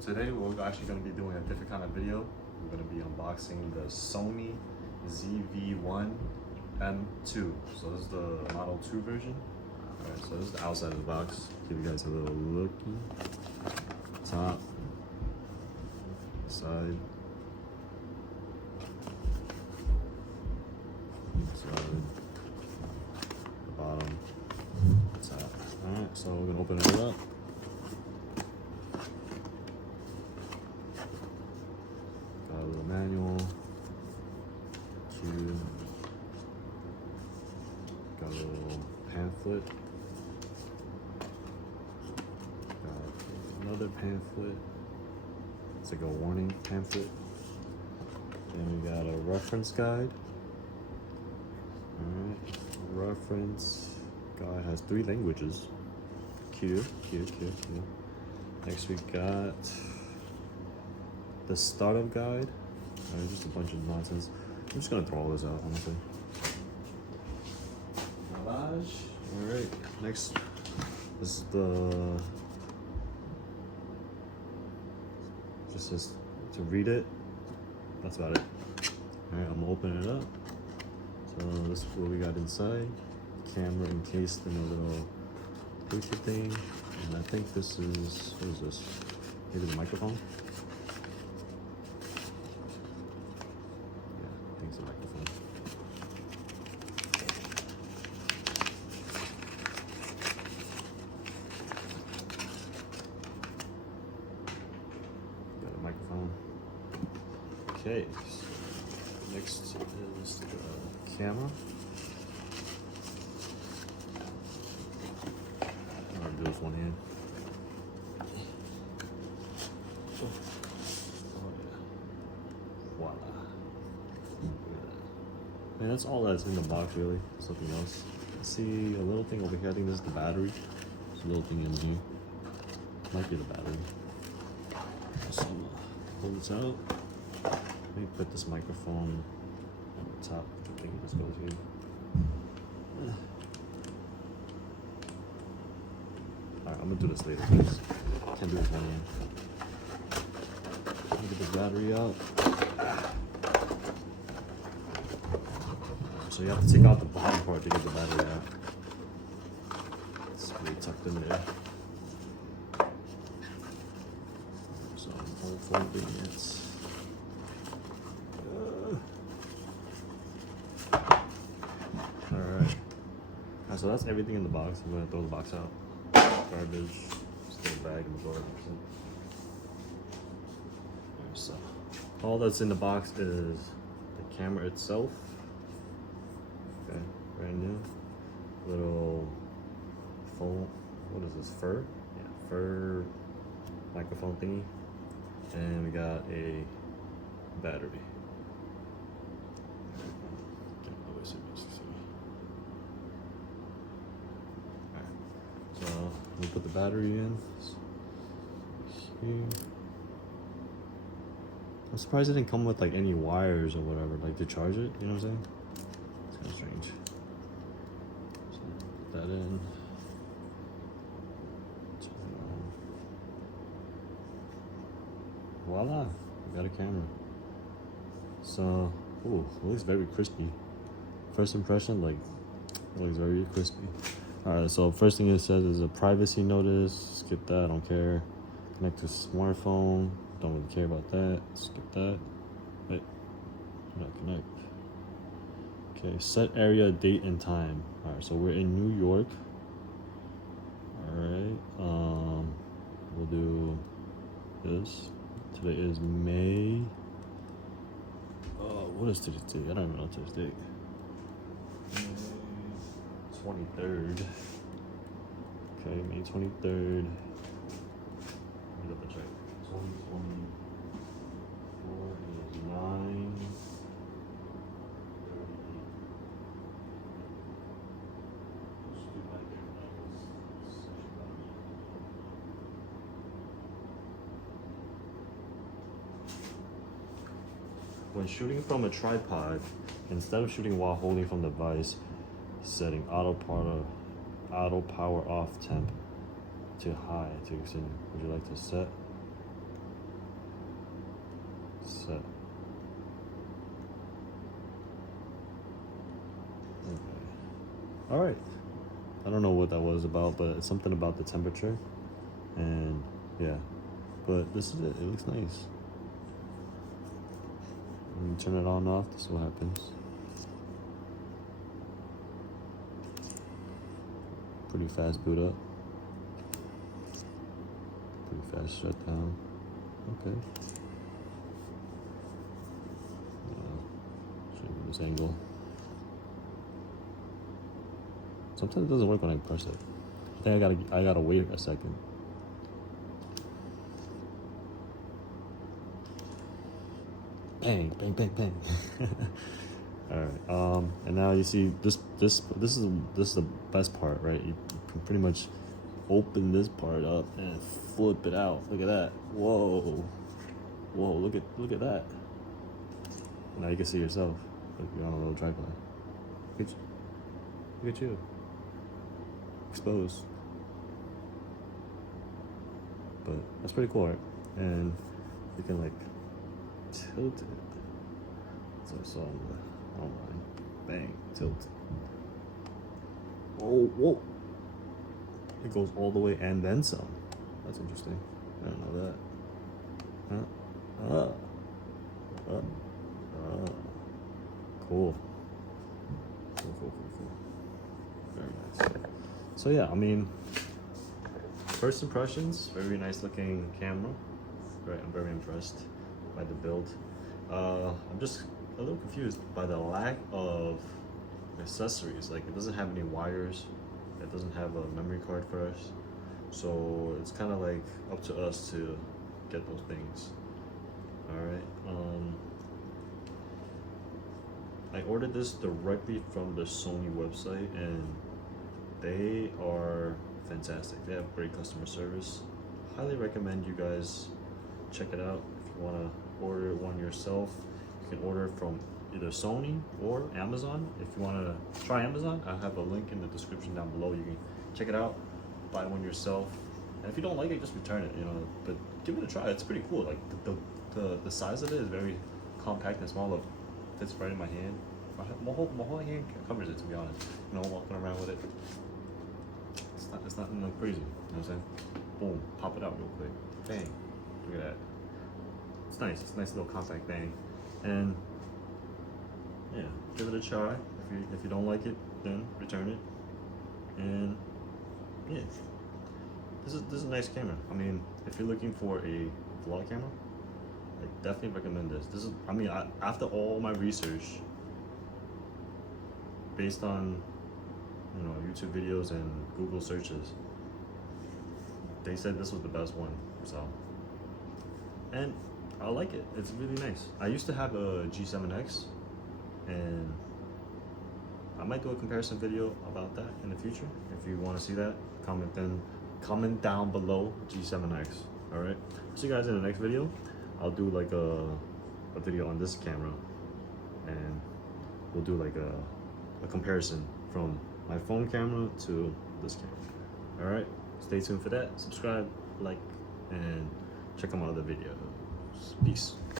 today we're actually going to be doing a different kind of video. We're going to be unboxing the Sony ZV-1 M2. So this is the Model 2 version. Alright, so this is the outside of the box. Give you guys a little looky. Top, side, the bottom, the top. Alright, so we're going to open it up. Got a little manual. Cute. Got a little pamphlet. Got another pamphlet. It's like a warning pamphlet. Then we got a reference guide. Alright, reference guide has 3 languages. Cute. Next we got the startup guide. Just a bunch of nonsense. I'm just gonna throw all this out, honestly. Alright, next is the just to read it. That's about it. Alright, I'm gonna open it up. So this is what we got inside. Camera encased in a little paper thing. And I think this is, what is this? Maybe the microphone? Yeah, I think it's a microphone. Got a microphone. Okay, so next is the camera. I'm gonna do this one hand. Oh yeah. Voila. Look at that. Man, that's all that's in the box really. There's nothing else. I see a little thing over here. I think this is the battery. There's a little thing in here. Might be the battery. So I'm gonna pull this out. Let me put this microphone on the top. I think this goes here. Alright, I'm gonna do this later because I can't do this one hand. Let me get the battery out. So you have to take out the bottom part to get the battery out. It's really tucked in there. So I'm unfolding it. Alright. So that's everything in the box. I'm gonna throw the box out. Garbage. Just in the bag and the door. So all that's in the box is the camera itself. Okay, brand new. Little phone. What is this? Fur? Yeah, fur microphone thingy. And we got a battery. So we put the battery in here. I'm surprised it didn't come with like any wires or whatever, like to charge it. You know what I'm saying? It's kind of strange. So put that in. Turn it on. Voila! We got a camera. So, ooh, it looks very crispy. First impression, like, it looks very crispy. Alright, so first thing it says is a privacy notice. Skip that, I don't care. Connect to smartphone. Don't really care about that. Skip that. Wait, not connect. Okay, set area, date, and time. Alright, so we're in New York. Alright, we'll do this. Today is May. What is today's date? I don't even know today's date. 23rd. Okay, May 23rd. Let me double check. 2024 is 9. When shooting from a tripod, instead of shooting while holding from the device, setting auto power off temp to high to extend. Would you like to set Set. Okay. All right. I don't know what that was about, but it's something about the temperature, and yeah. But this is it. It looks nice. When you turn it on and off, this is what happens. Pretty fast boot up. Pretty fast shutdown. Okay. Show you this angle. Sometimes it doesn't work when I press it. I think I gotta wait a second. Bang, bang, bang, bang. All right. And now you see this is the best part, right? You can pretty much open this part up and flip it out. Look at that. Whoa. Whoa, look at that. Now you can see yourself. Look, you're on a little tripod. Look at you. Exposed. But that's pretty cool, right? And you can like tilt it. So I saw on the online. Bang, tilt. Whoa. It goes all the way and then some. That's interesting. I didn't know that. Cool. Very nice. So yeah, I mean, first impressions, very nice looking camera. Right, I'm very impressed by the build. I'm just a little confused by the lack of accessories. Like, it doesn't have any wires. It doesn't have a memory card for us. So it's kind of like up to us to get those things. All right. I ordered this directly from the Sony website, and they are fantastic. They have great customer service. Highly recommend you guys check it out. If you want to order one yourself, you can order from either Sony or Amazon. If you want to try Amazon, I have a link in the description down below. You can check it out, buy one yourself, and if you don't like it, just return it. But give it a try. It's pretty cool. Like the size of it is very compact and small. Look, fits right in my hand. My whole hand covers it, to be honest. Walking around with it. It's not nothing crazy. You know what I'm saying? Boom, pop it out real quick. Bang. Look at that. It's nice. It's a nice little compact thing. And yeah, give it a try. If you don't like it, then return it. And yeah, this is a nice camera. I mean, if you're looking for a vlog camera, I definitely recommend this. After all my research, based on YouTube videos and Google searches, they said this was the best one. So, and I like it. It's really nice. I used to have a G7X, and I might do a comparison video about that in the future. If you want to see that, comment down below G7X. All right. See you guys in the next video. I'll do like a video on this camera, and we'll do like a comparison from my phone camera to this camera. All right. Stay tuned for that. Subscribe, like, and check out my other videos. Peace.